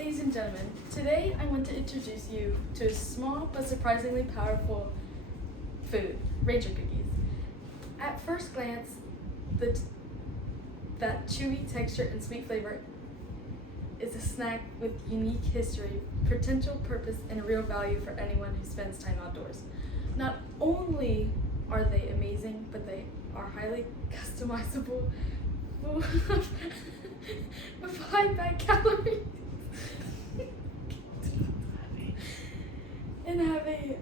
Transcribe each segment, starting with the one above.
Ladies and gentlemen, today I want to introduce you to a small but surprisingly powerful food, Ranger cookies. At first glance, that chewy texture and sweet flavor is a snack with unique history, potential purpose, and real value for anyone who spends time outdoors. Not only are they amazing, but they are highly customizable, full of high fat calories, and have a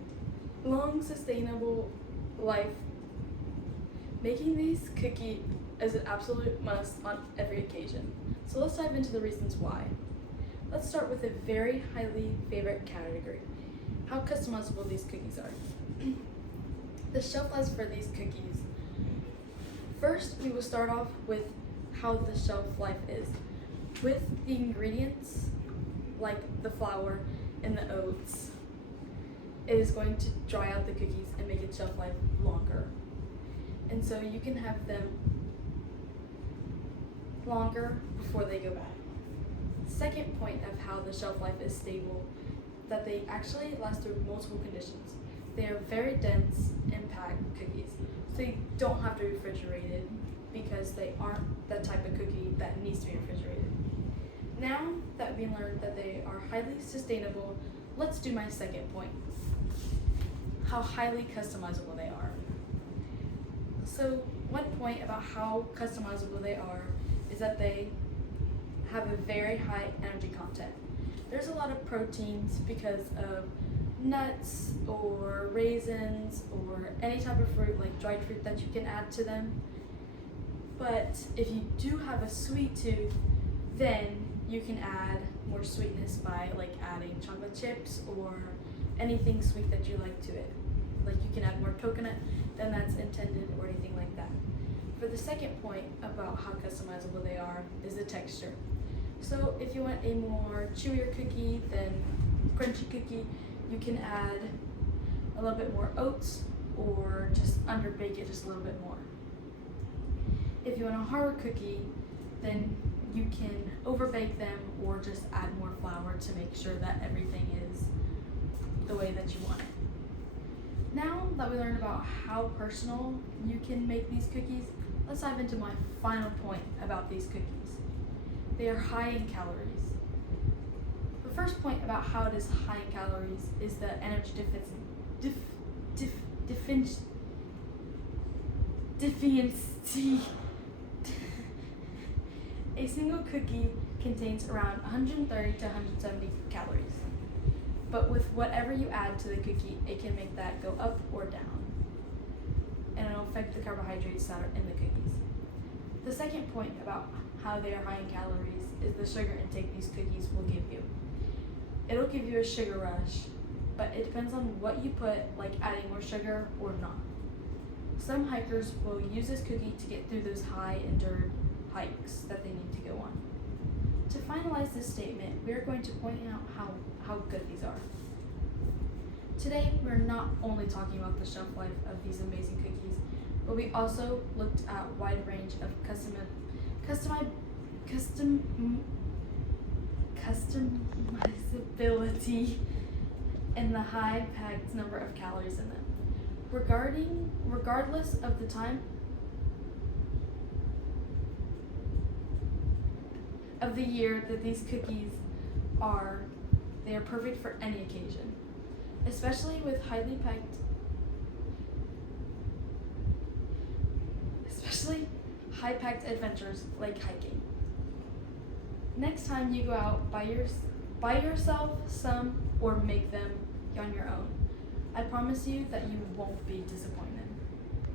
long, sustainable life. Making these cookies is an absolute must on every occasion. So let's dive into the reasons why. Let's start with a very highly favorite category, how customizable these cookies are. The shelf life for these cookies. First, we will start off with how the shelf life is. With the ingredients, like the flour and the oats, it is going to dry out the cookies and make its shelf life longer. And so you can have them longer before they go bad. Second point of how the shelf life is stable, that they actually last through multiple conditions. They are very dense and packed cookies, so you don't have to refrigerate it because they aren't that type of cookie that needs to be refrigerated. Now that we learned that they are highly sustainable, let's do my second point, how highly customizable they are. So one point about how customizable they are is that they have a very high energy content. There's a lot of proteins because of nuts or raisins or any type of fruit like dried fruit that you can add to them. But if you do have a sweet tooth, then you can add more sweetness by like adding chocolate chips or anything sweet that you like to it. Like you can add more coconut than that's intended or anything like that. For the second point about how customizable they are is the texture. So if you want a more chewier cookie than crunchy cookie, you can add a little bit more oats or just underbake it just a little bit more. If you want a harder cookie, then you can overbake them or just add more flour to make sure that everything is the way that you want it. Now that we learned about how personal you can make these cookies, let's dive into my final point about these cookies. They are high in calories. The first point about how it is high in calories is the energy deficiency. A single cookie contains around 130 to 170 calories. But with whatever you add to the cookie, it can make that go up or down. And it'll affect the carbohydrates that are in the cookies. The second point about how they are high in calories is the sugar intake these cookies will give you. It'll give you a sugar rush, but it depends on what you put, like adding more sugar or not. Some hikers will use this cookie to get through those high endured hikes that they need to go on. To finalize this statement, we are going to point out how good these are. Today, we're not only talking about the shelf life of these amazing cookies, but we also looked at a wide range of customizability and the high packed number of calories in them. Regardless of the time of the year that these cookies are, they are perfect for any occasion, especially with highly packed adventures like hiking. Next time you go out, buy yourself some or make them on your own. I promise you that you won't be disappointed.